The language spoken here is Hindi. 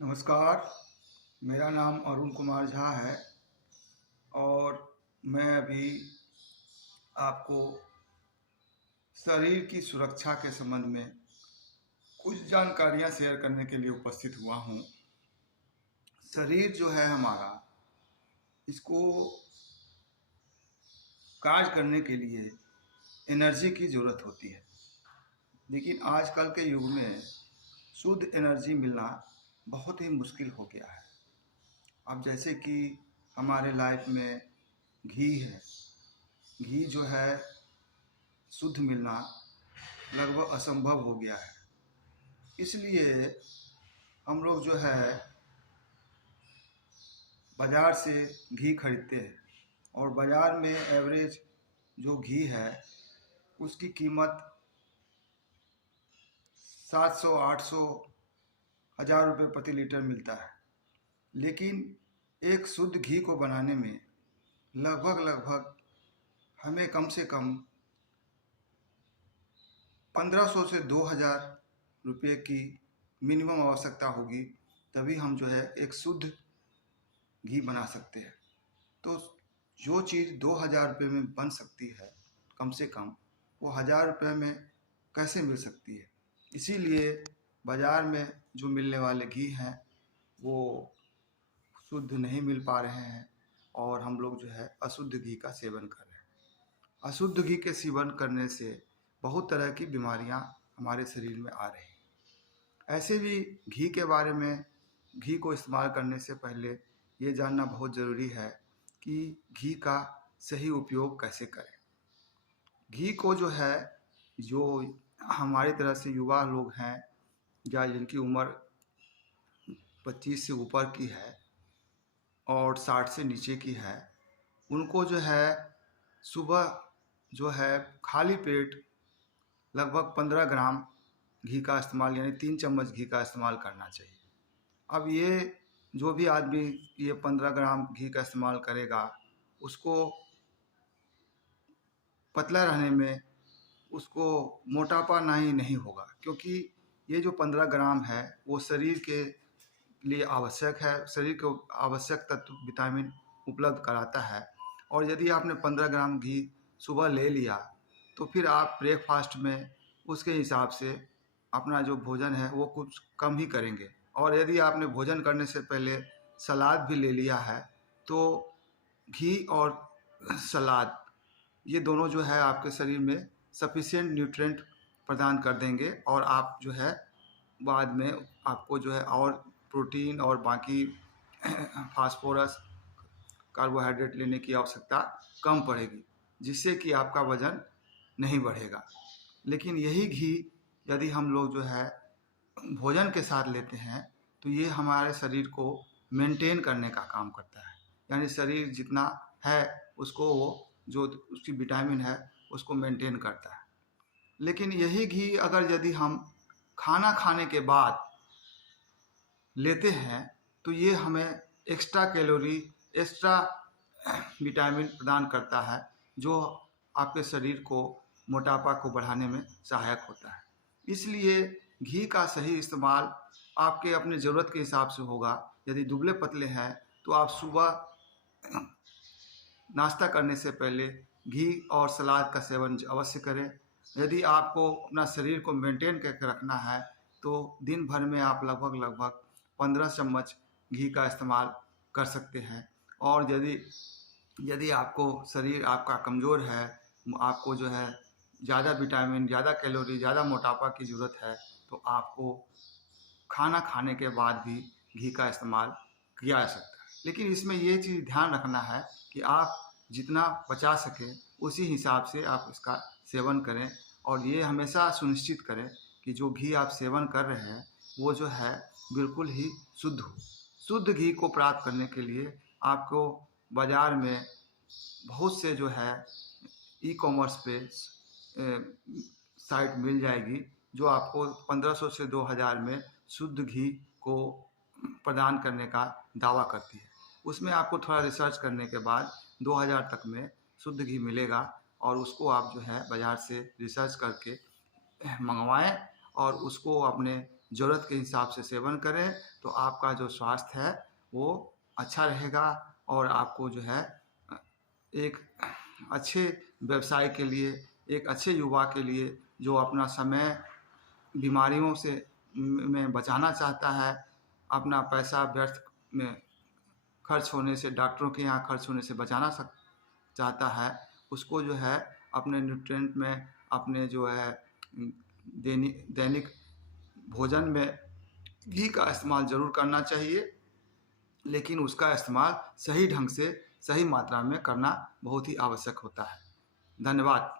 नमस्कार, मेरा नाम अरुण कुमार झा है और मैं अभी आपको शरीर की सुरक्षा के संबंध में कुछ जानकारियां शेयर करने के लिए उपस्थित हुआ हूं। शरीर जो है हमारा, इसको कार्य करने के लिए एनर्जी की ज़रूरत होती है, लेकिन आजकल के युग में शुद्ध एनर्जी मिलना बहुत ही मुश्किल हो गया है। अब जैसे कि हमारे लाइफ में घी है, घी जो है शुद्ध मिलना लगभग असंभव हो गया है। इसलिए हम लोग जो है बाज़ार से घी खरीदते हैं और बाज़ार में एवरेज जो घी है उसकी कीमत 700, 800, 1000 रुपये प्रति लीटर मिलता है। लेकिन एक शुद्ध घी को बनाने में लगभग हमें कम से कम 1500 से 2000 रुपये की मिनिमम आवश्यकता होगी, तभी हम जो है एक शुद्ध घी बना सकते हैं। तो जो चीज़ 2000 रुपये में बन सकती है कम से कम, वो 1000 रुपये में कैसे मिल सकती है। इसीलिए बाज़ार में जो मिलने वाले घी हैं वो शुद्ध नहीं मिल पा रहे हैं और हम लोग जो है अशुद्ध घी का सेवन कर रहे हैं। अशुद्ध घी के सेवन करने से बहुत तरह की बीमारियां हमारे शरीर में आ रही हैं। ऐसे भी घी के बारे में, घी को इस्तेमाल करने से पहले ये जानना बहुत ज़रूरी है कि घी का सही उपयोग कैसे करें। घी को जो है, जो हमारी तरह से युवा लोग हैं या जिनकी उम्र 25 से ऊपर की है और 60 से नीचे की है, उनको जो है सुबह जो है खाली पेट लगभग 15 ग्राम घी का इस्तेमाल, यानी 3 चम्मच घी का इस्तेमाल करना चाहिए। अब ये जो भी आदमी ये 15 ग्राम घी का इस्तेमाल करेगा, उसको पतला रहने में, उसको मोटापा नहीं होगा, क्योंकि ये जो 15 ग्राम है वो शरीर के लिए आवश्यक है, शरीर को आवश्यक तत्व विटामिन उपलब्ध कराता है। और यदि आपने 15 ग्राम घी सुबह ले लिया तो फिर आप ब्रेकफास्ट में उसके हिसाब से अपना जो भोजन है वो कुछ कम ही करेंगे। और यदि आपने भोजन करने से पहले सलाद भी ले लिया है तो घी और सलाद, ये दोनों जो है आपके शरीर में सफिशिएंट न्यूट्रिएंट प्रदान कर देंगे और आप जो है बाद में आपको जो है और प्रोटीन और बाकी फास्फोरस, कार्बोहाइड्रेट लेने की आवश्यकता कम पड़ेगी, जिससे कि आपका वज़न नहीं बढ़ेगा। लेकिन यही घी यदि हम लोग जो है भोजन के साथ लेते हैं तो ये हमारे शरीर को मेंटेन करने का काम करता है, यानी शरीर जितना है उसको वो जो उसकी विटामिन है उसको मेंटेन करता है। लेकिन यही घी अगर यदि हम खाना खाने के बाद लेते हैं तो ये हमें एक्स्ट्रा कैलोरी, एक्स्ट्रा विटामिन प्रदान करता है, जो आपके शरीर को, मोटापा को बढ़ाने में सहायक होता है। इसलिए घी का सही इस्तेमाल आपके अपने ज़रूरत के हिसाब से होगा। यदि दुबले पतले हैं तो आप सुबह नाश्ता करने से पहले घी और सलाद का सेवन अवश्य करें। यदि आपको अपना शरीर को मेंटेन करके रखना है तो दिन भर में आप लगभग 15 चम्मच घी का इस्तेमाल कर सकते हैं। और यदि आपको शरीर आपका कमज़ोर है, आपको जो है ज़्यादा विटामिन, ज़्यादा कैलोरी, ज़्यादा मोटापा की ज़रूरत है, तो आपको खाना खाने के बाद भी घी का इस्तेमाल किया जा सकता है। लेकिन इसमें ये चीज़ ध्यान रखना है कि आप जितना बचा सकें उसी हिसाब से आप इसका सेवन करें और ये हमेशा सुनिश्चित करें कि जो घी आप सेवन कर रहे हैं वो जो है बिल्कुल ही शुद्ध हो। शुद्ध घी को प्राप्त करने के लिए आपको बाज़ार में बहुत से जो है ई-कॉमर्स पे साइट मिल जाएगी जो आपको 1500 से 2000 में शुद्ध घी को प्रदान करने का दावा करती है। उसमें आपको थोड़ा रिसर्च करने के बाद 2000 तक में शुद्ध घी मिलेगा और उसको आप जो है बाज़ार से रिसर्च करके मंगवाएं और उसको अपने ज़रूरत के हिसाब से सेवन करें तो आपका जो स्वास्थ्य है वो अच्छा रहेगा और आपको जो है एक अच्छे व्यवसाय के लिए, एक अच्छे युवा के लिए जो अपना समय बीमारियों से में बचाना चाहता है, अपना पैसा व्यर्थ में खर्च होने से, डॉक्टरों के यहाँ खर्च होने से बचाना चाहता है, उसको जो है अपने न्यूट्रिएंट में, अपने जो है दैनिक भोजन में घी का इस्तेमाल ज़रूर करना चाहिए, लेकिन उसका इस्तेमाल सही ढंग से, सही मात्रा में करना बहुत ही आवश्यक होता है। धन्यवाद।